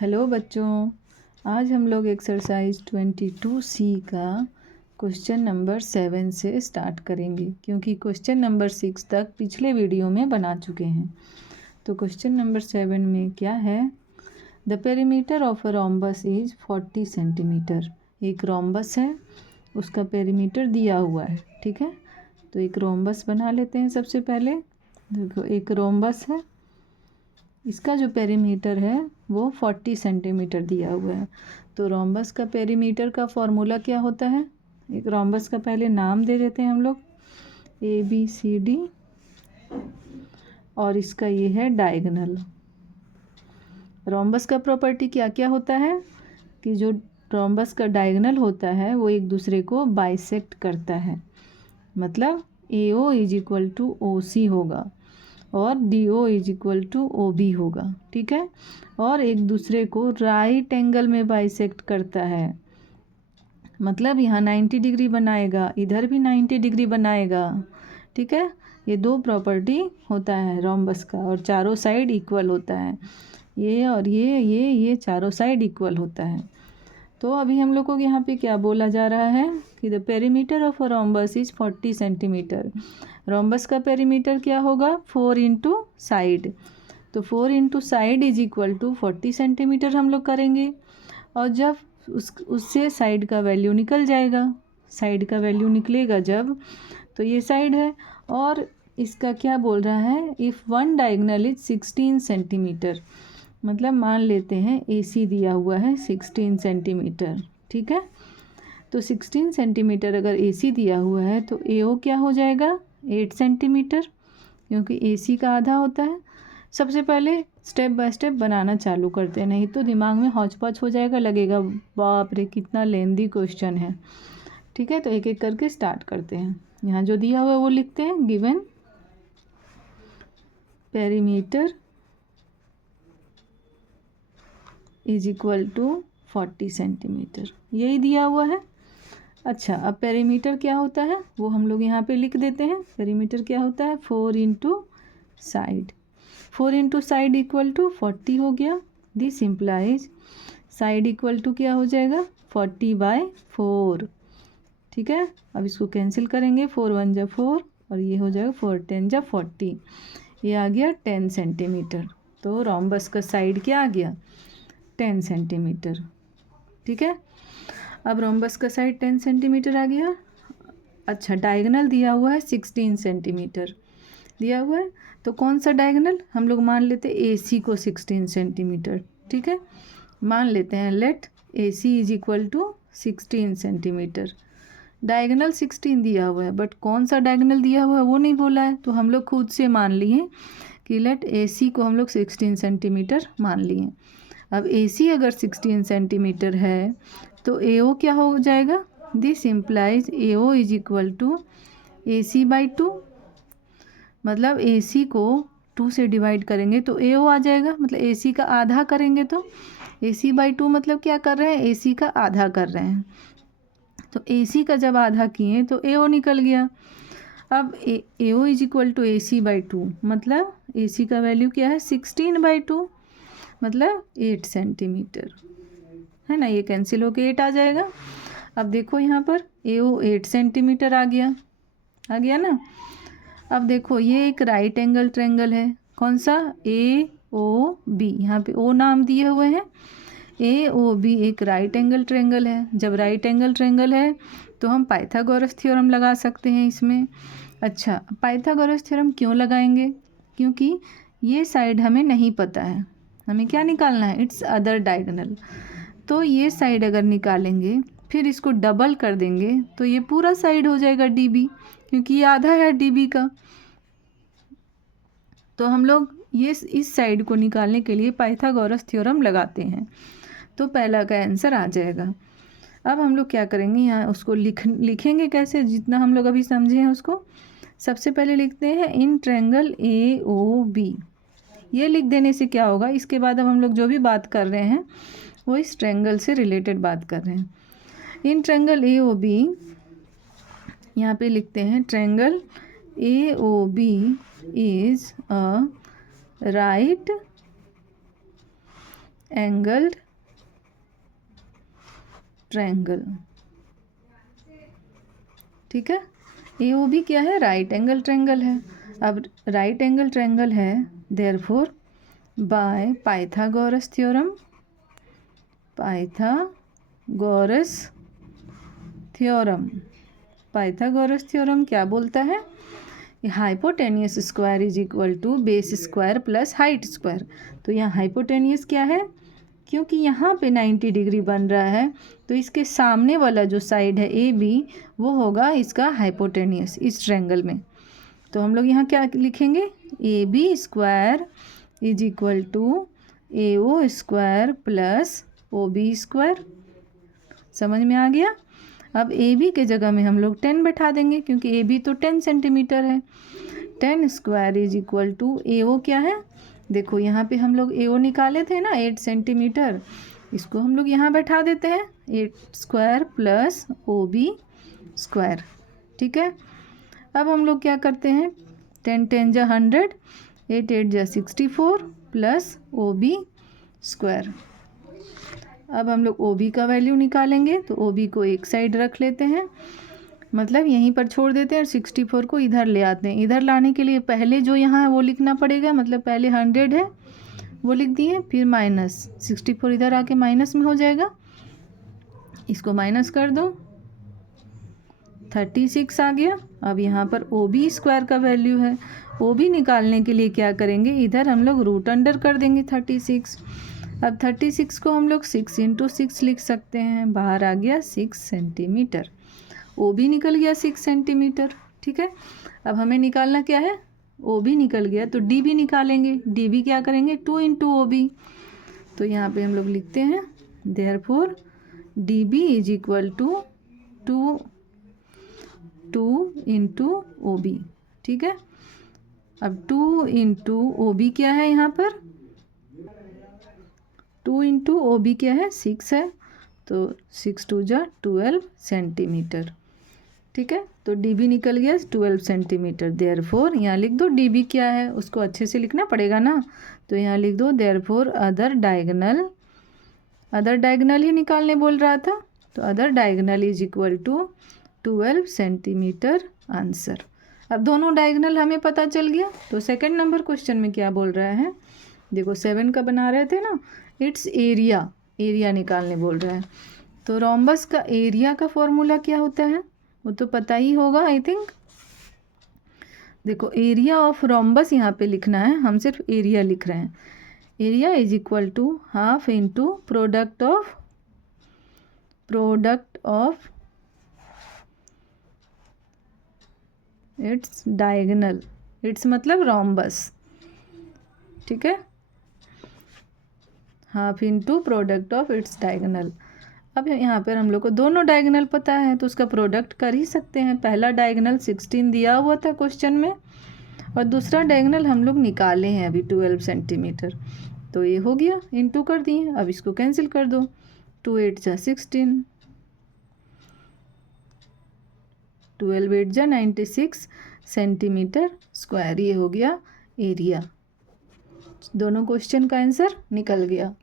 Hello बच्चों, आज हम लोग एक्सरसाइज 22C का क्वेश्चन नंबर 7 से स्टार्ट करेंगे क्योंकि क्वेश्चन नंबर 6 तक पिछले वीडियो में बना चुके हैं। तो क्वेश्चन नंबर 7 में क्या है? The perimeter of a rhombus is 40 centimetre. एक रोम्बस है, उसका पेरीमीटर दिया हुआ है। ठीक है, तो एक रोम्बस बना लेते हैं। सबसे पहले देखो, एक रोम्बस है, इसका जो पेरीमीटर है वो 40 सेंटीमीटर दिया हुआ है। तो रोम्बस का पेरीमीटर का फॉर्मूला क्या होता है? एक रोम्बस का पहले नाम दे देते हैं हम लोग, ABCD, और इसका ये है डायगोनल। रोम्बस का प्रॉपर्टी क्या क्या होता है कि जो रोम्बस का डायगोनल होता है वो एक दूसरे को बाइसेक्ट करता है, मतलब AO is equal to OC होगा और DO is equal to OB होगा। ठीक है, और एक दूसरे को राइट एंगल में बाइसेक्ट करता है, मतलब यहाँ 90 डिग्री बनाएगा, इधर भी 90 डिग्री बनाएगा। ठीक है, ये दो प्रॉपर्टी होता है रोम्बस का, और चारों साइड इक्वल होता है। ये और ये चारों साइड इक्वल होता है। तो अभी हम लोग को यहाँ पे क्या बोला जा रहा है कि the perimeter of a rhombus is 40 centimetre. Rhombus का पेरीमीटर क्या होगा? 4 इंटू साइड। तो 4 into side is equal to 40 centimetre हम लोग करेंगे, और जब उससे साइड का वैल्यू निकल जाएगा, साइड का वैल्यू निकलेगा जब, तो ये साइड है। और इसका क्या बोल रहा है? If one diagonal is 16 centimetre, मतलब मान लेते हैं AC दिया हुआ है 16 सेंटीमीटर। ठीक है, तो 16 सेंटीमीटर अगर AC दिया हुआ है तो AO क्या हो जाएगा? 8 सेंटीमीटर, क्योंकि AC का आधा होता है। सबसे पहले स्टेप बाय स्टेप बनाना चालू करते हैं, नहीं तो दिमाग में हौच पौच हो जाएगा, लगेगा बाप रे कितना लेंदी क्वेश्चन है। ठीक है, तो एक एक करके स्टार्ट करते हैं। यहाँ जो दिया हुआ है वो लिखते हैं, given perimeter is equal to 40 centimetre, यही दिया हुआ है। अच्छा, अब पेरीमीटर क्या होता है वो हम लोग यहाँ पे लिख देते हैं। पेरीमीटर क्या होता है? 4 into side. 4 into side equal to 40 हो गया। This implies side equal to क्या हो जाएगा? 40/4। ठीक है, अब इसको कैंसिल करेंगे, 4 1 जा 4 और ये हो जाएगा 4 10 जा 40, ये आ गया 10 सेंटीमीटर। तो रोम्बस का साइड क्या आ गया? 10 सेंटीमीटर। ठीक है, अब रोम्बस का साइड 10 सेंटीमीटर आ गया। अच्छा, डायगोनल दिया हुआ है 16 सेंटीमीटर दिया हुआ है, तो कौन सा डायगोनल? हम लोग मान लेते हैं AC को 16 सेंटीमीटर। ठीक है, मान लेते हैं let AC is equal to 16 centimetre. Diagonal 16 दिया हुआ है, बट कौन सा डायगोनल दिया हुआ है वो नहीं बोला है, तो हम लोग खुद से मान लिए कि लेट AC को हम लोग 16 सेंटीमीटर मान लिए। अब AC अगर 16 सेंटीमीटर है तो AO क्या हो जाएगा? This implies AO is equal to AC/2, मतलब AC को 2 से डिवाइड करेंगे तो AO आ जाएगा, मतलब AC का आधा करेंगे तो AC/2, मतलब क्या कर रहे हैं? AC का आधा कर रहे हैं। तो AC का जब आधा किए तो AO निकल गया। अब AO is equal to AC/2, मतलब AC का वैल्यू क्या है? 16/2, मतलब 8 सेंटीमीटर है ना, ये कैंसिल होके 8 आ जाएगा। अब देखो यहाँ पर AO 8 सेंटीमीटर आ गया ना। अब देखो ये एक राइट एंगल ट्रायंगल है, कौन सा? AOB, यहाँ पे O नाम दिए हुए हैं। AOB एक राइट एंगल ट्रायंगल है। जब राइट एंगल ट्रायंगल है तो हम पाइथागोरस थ्योरम लगा सकते हैं इसमें। अच्छा, पाइथागोरस थ्योरम क्यों लगाएंगे? क्योंकि ये साइड हमें नहीं पता है, हमें क्या निकालना है? It's other diagonal. तो ये साइड अगर निकालेंगे फिर इसको डबल कर देंगे तो ये पूरा साइड हो जाएगा DB, क्योंकि ये आधा है DB का। तो हम लोग ये इस साइड को निकालने के लिए पाइथागोरस थ्योरम लगाते हैं, तो पहला का आंसर आ जाएगा। अब हम लोग क्या करेंगे, यहाँ उसको लिखेंगे कैसे, जितना हम लोग अभी समझे हैं उसको। सबसे पहले लिखते हैं इन ट्रायंगल AOB। ये लिख देने से क्या होगा, इसके बाद अब हम लोग जो भी बात कर रहे हैं वो इस ट्रायंगल से रिलेटेड बात कर रहे हैं। इन ट्रायंगल AOB, यहाँ पे लिखते हैं triangle AOB is a right angled triangle. ठीक है, AOB क्या है? राइट एंगल ट्रायंगल है। अब राइट एंगल ट्रायंगल है, therefore by Pythagoras theorem, Pythagoras theorem क्या बोलता है? Hypotenuse square is equal to base square plus height square. तो यहाँ हाइपोटेनियस क्या है? क्योंकि यहाँ पे 90 डिग्री बन रहा है, तो इसके सामने वाला जो साइड है AB वो होगा इसका हाइपोटेनियस इस ट्रायंगल में। तो हम लोग यहाँ क्या लिखेंगे? AB square is equal to AO square प्लस OB स्क्वायर। समझ में आ गया? अब AB के जगह में हम लोग 10 बैठा देंगे, क्योंकि AB तो 10 सेंटीमीटर है। 10 square is equal to AO क्या है? देखो यहाँ पे हम लोग AO निकाले थे ना 8 सेंटीमीटर, इसको हम लोग यहाँ बैठा देते हैं 8 स्क्वायर प्लस OB स्क्वायर। ठीक है, अब हम लोग क्या करते हैं? 10 10 जा 100, 8 8 जा 64 प्लस OB स्क्वायर। अब हम लोग OB का वैल्यू निकालेंगे, तो OB को एक साइड रख लेते हैं, मतलब यहीं पर छोड़ देते हैं और 64 को इधर ले आते हैं। इधर लाने के लिए पहले जो यहाँ है वो लिखना पड़ेगा, मतलब पहले 100 है वो लिख दिए, फिर माइनस 64 इधर आके माइनस में हो जाएगा, इसको माइनस कर दो, 36 आ गया। अब यहाँ पर OB स्क्वायर का वैल्यू है, OB निकालने के लिए क्या करेंगे? इधर हम लोग रूट अंडर कर देंगे 36। अब 36 को हम लोग 6 × 6 लिख सकते हैं, बाहर आ गया 6 सेंटीमीटर। OB निकल गया 6 सेंटीमीटर। ठीक है, अब हमें निकालना क्या है? OB निकल गया तो DB निकालेंगे। DB क्या करेंगे? 2 × OB। तो यहाँ पे हम लोग लिखते हैं therefore DB is equal to 2 × OB। ठीक है, अब 2 × OB क्या है? यहाँ पर 2 × OB क्या है? 6 है, तो 6 2 जा 12 सेंटीमीटर। ठीक है, तो DB निकल गया 12 सेंटीमीटर। देयरफॉर यहाँ लिख दो DB क्या है, उसको अच्छे से लिखना पड़ेगा ना, तो यहाँ लिख दो देयरफॉर अदर डायगोनल ही निकालने बोल रहा था, तो other diagonal is equal to 12 centimetre answer. अब दोनों डायगोनल हमें पता चल गया, तो सेकंड नंबर क्वेश्चन में क्या बोल रहा है? देखो 7 का बना रहे थे ना, इट्स एरिया निकालने बोल रहा है। तो रोम्बस का एरिया का फॉर्मूला क्या होता है वो तो पता ही होगा आई थिंक। देखो एरिया ऑफ रोम्बस यहाँ पे लिखना है, हम सिर्फ एरिया लिख रहे हैं। Area is equal to half into product of its diagonal, its मतलब रोम्बस। ठीक है, half into product of its diagonal. अब यहाँ पर हम लोग को दोनों डायगोनल पता है, तो उसका प्रोडक्ट कर ही सकते हैं। पहला डायगोनल 16 दिया हुआ था क्वेश्चन में, और दूसरा डायगोनल हम लोग निकाले हैं अभी 12 सेंटीमीटर, तो ये हो गया, इंटू कर दिए। अब इसको कैंसिल कर दो, 2 8 जा 16, 12 8 जा 96 सेंटीमीटर स्क्वायर। ये हो गया एरिया। दोनों क्वेश्चन का आंसर निकल गया।